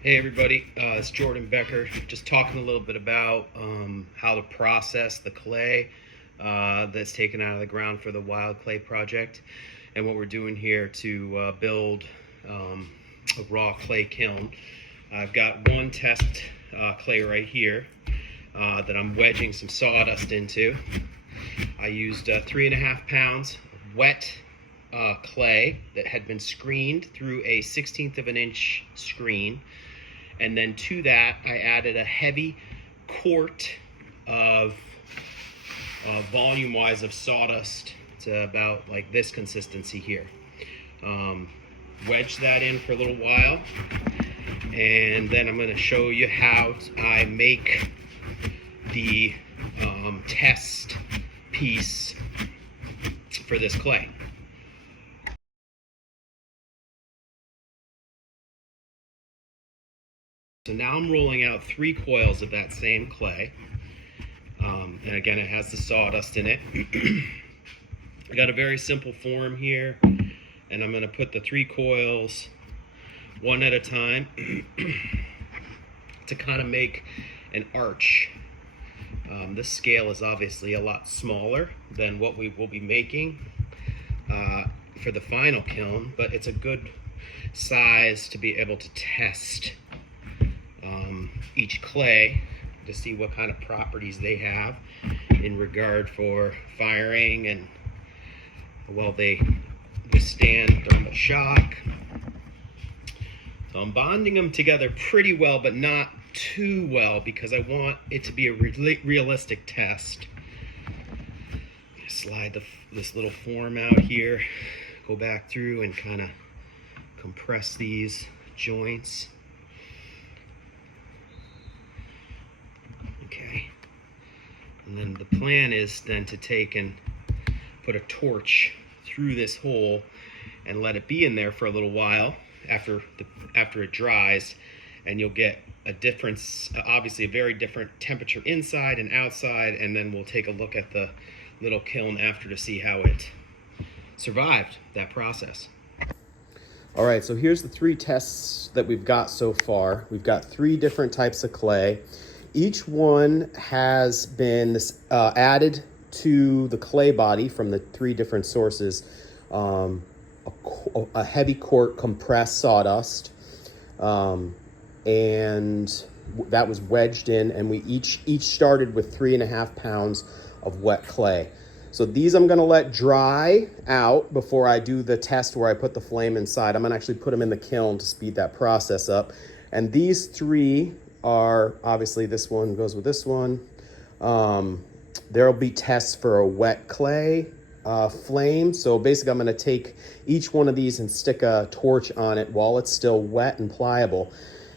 Hey everybody, it's Jordan Becker. Just talking a little bit about how to process the clay that's taken out of the ground for the Wild Clay project, and what we're doing here to build a raw clay kiln. I've got one test clay right here that I'm wedging some sawdust into. I used 3.5 pounds of wet clay that had been screened through a 1/16 of an inch screen. And then to that, I added a heavy quart of volume-wise of sawdust to about like this consistency here. Wedge that in for a little while, and then I'm going to show you how I make the test piece for this clay. So now I'm rolling out 3 coils of that same clay. And again, it has the sawdust in it. I got a very simple form here, and I'm going to put the 3 coils one at a time to kind of make an arch. This scale is obviously a lot smaller than what we will be making for the final kiln, but it's a good size to be able to test each clay to see what kind of properties they have in regard for firing and well they withstand thermal shock. So I'm bonding them together pretty well, but not too well, because I want it to be a realistic test. Slide this little form out here, go back through and kind of compress these joints. Okay, and then the plan is then to take and put a torch through this hole and let it be in there for a little while after it dries, and you'll get a difference, obviously a very different temperature inside and outside, and then we'll take a look at the little kiln after to see how it survived that process. All right, so here's the 3 tests that we've got so far. We've got 3 different types of clay. Each one has been added to the clay body from the 3 different sources. A heavy quart compressed sawdust, and that was wedged in, and we each started with 3.5 pounds of wet clay. So these I'm going to let dry out before I do the test where I put the flame inside. I'm going to actually put them in the kiln to speed that process up. And these 3 are, obviously this one goes with this one. There'll be tests for a wet clay flame. So basically I'm going to take each one of these and stick a torch on it while it's still wet and pliable.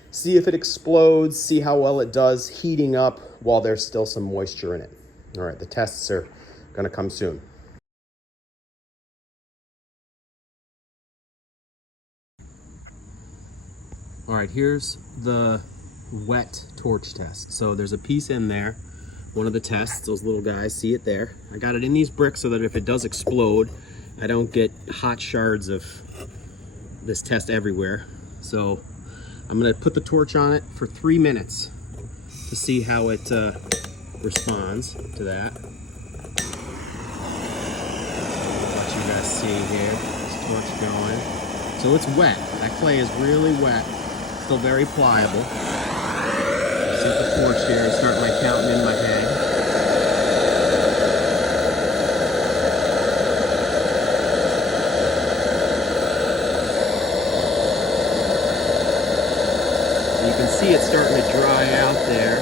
See if it explodes, see how well it does heating up while there's still some moisture in it. All right, the tests are going to come soon. All right, here's the wet torch test. So there's a piece in there, one of the tests, those little guys, see it there. I got it in these bricks so that if it does explode, I don't get hot shards of this test everywhere. So I'm gonna put the torch on it for 3 minutes to see how it responds to that. Let you guys see here, this torch going. So it's wet, that clay is really wet, still very pliable. Set the torch here and start my counting in my head. So you can see it's starting to dry out there.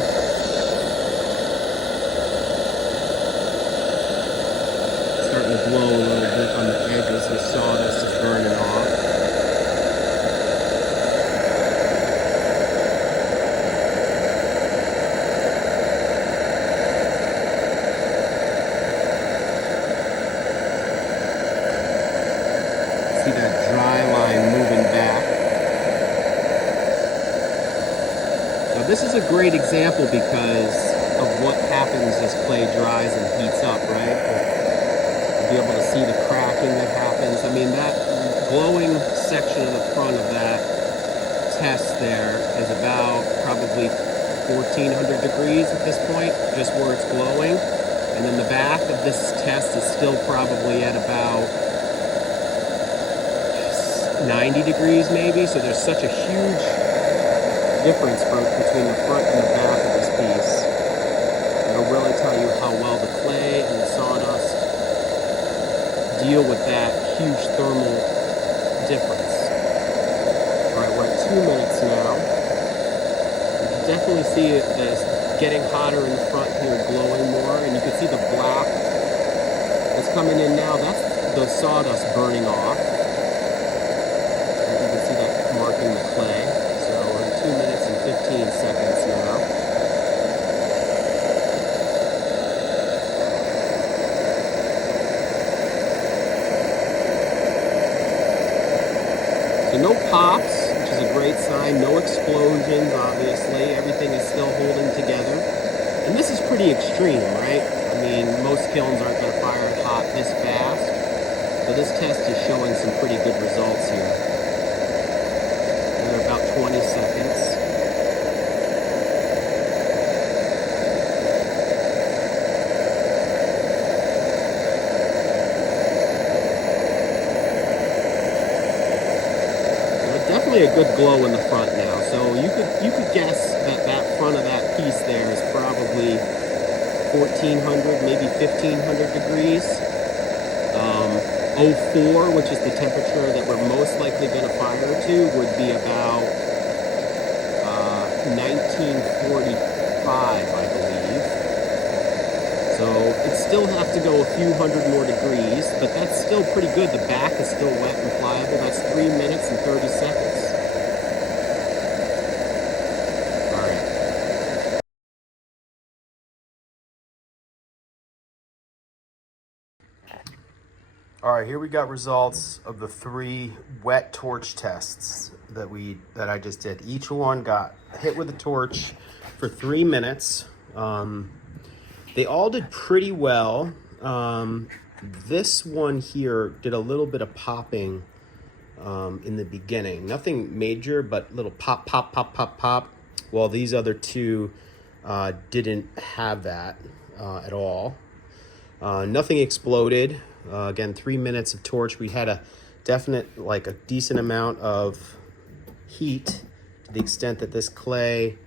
It's starting to glow a little bit on the edges. The sawdust is burning off. See that dry line moving back. Now this is a great example because of what happens as clay dries and heats up, right? You'll be able to see the cracking that happens. I mean, that glowing section of the front of that test there is about probably 1400 degrees at this point, just where it's glowing. And then the back of this test is still probably at about 90 degrees maybe. So there's such a huge difference between the front and the back of this piece. It'll really tell you how well the clay and the sawdust deal with that huge thermal difference. All right, we're at 2 minutes now. You can definitely see it as getting hotter in the front here, glowing more, and you can see the black that's coming in now. That's the sawdust burning off. And you can see that marking the clay. So we're in 2 minutes and 15 seconds now. So no pops, which is a great sign. No explosions, obviously. Everything is still holding together. And this is pretty extreme, right? I mean, most kilns aren't going to fire it hot this fast. So this test is showing some pretty good results here. Another about 20 seconds. Definitely a good glow in the front now. So you could guess that that front of that piece there is probably 1400, maybe 1500 degrees. 04, which is the temperature that we're most likely going to fire to, would be about 1945, I believe. So it still have to go a few hundred more degrees, but that's still pretty good. The back is still wet and pliable. That's 3 minutes and 30 seconds. All right. All right, here we got results of the 3 wet torch tests that I just did. Each one got hit with a torch for 3 minutes. They all did pretty well. This one here did a little bit of popping in the beginning. Nothing major, but little pop, pop, pop, pop, pop. While these other 2 didn't have that at all. Nothing exploded. Again, 3 minutes of torch. We had a decent amount of heat to the extent that this clay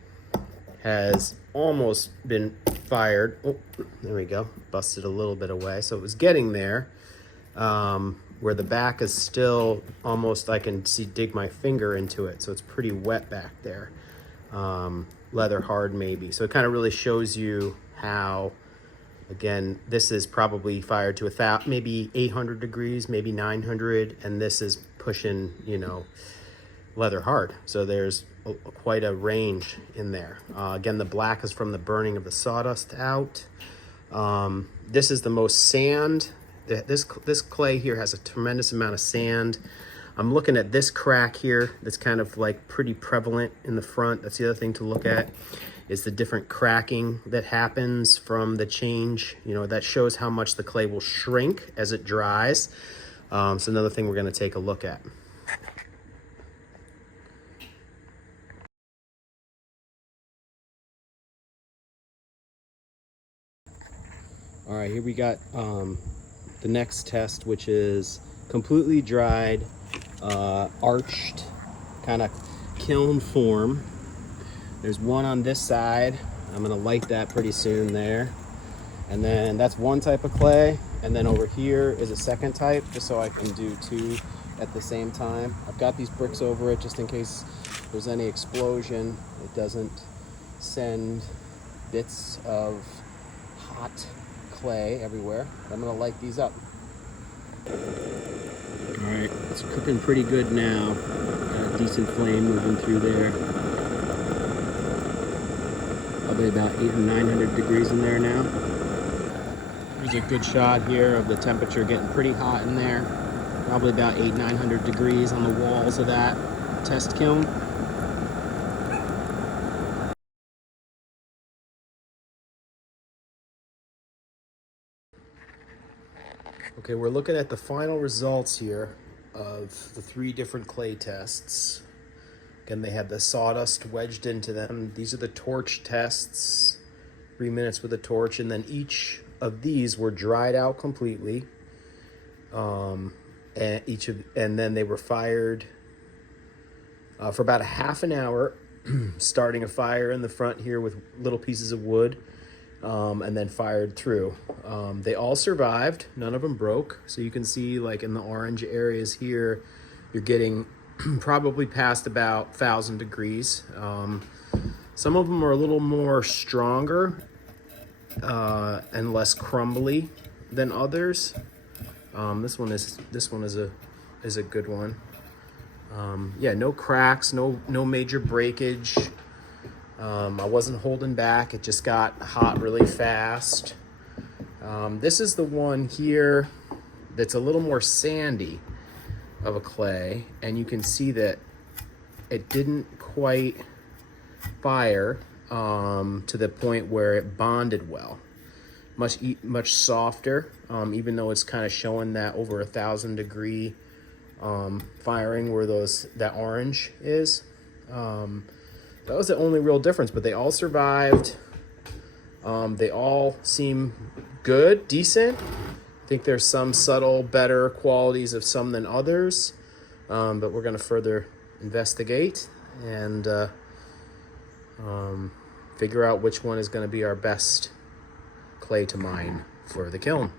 has almost been fired. Oh, there we go. Busted a little bit away. So it was getting there, where the back is still almost, I can dig my finger into it. So it's pretty wet back there. Leather hard maybe. So it kind of really shows you how, again, this is probably fired to maybe 800 degrees, maybe 900. And this is pushing, leather hard. So there's quite a range in there. Again, the black is from the burning of the sawdust out. This is the most sand. This clay here has a tremendous amount of sand. I'm looking at this crack here that's kind of like pretty prevalent in the front. That's the other thing to look at, is the different cracking that happens from the change. That shows how much the clay will shrink as it dries. So another thing we're going to take a look at. All right, here we got the next test, which is completely dried, arched, kind of kiln form. There's one on this side. I'm gonna light that pretty soon there. And then that's one type of clay. And then over here is a second type, just so I can do 2 at the same time. I've got these bricks over it just in case there's any explosion. It doesn't send bits of hot clay everywhere. I'm gonna light these up. All right, it's cooking pretty good now. Got a decent flame moving through there. Probably about 800 or 900 degrees in there now. Here's a good shot here of the temperature getting pretty hot in there. Probably about 800-900 degrees on the walls of that test kiln. Okay, we're looking at the final results here of the 3 different clay tests. Again, they had the sawdust wedged into them. These are the torch tests, 3 minutes with a torch, and then each of these were dried out completely. And then they were fired for about a half an hour, starting a fire in the front here with little pieces of wood, and then fired through. They all survived. None of them broke. So you can see, like in the orange areas here, you're getting probably past about 1,000 degrees. Some of them are a little more stronger and less crumbly than others. This one is a good one. Yeah, no cracks, no major breakage. I wasn't holding back. It just got hot really fast. This is the one here that's a little more sandy of a clay, and you can see that it didn't quite fire to the point where it bonded well. Much softer, even though it's kind of showing that over 1,000 degree firing where that orange is. That was the only real difference, but they all survived. They all seem good, decent. I think there's some subtle better qualities of some than others, but we're going to further investigate and figure out which one is going to be our best clay to mine for the kiln.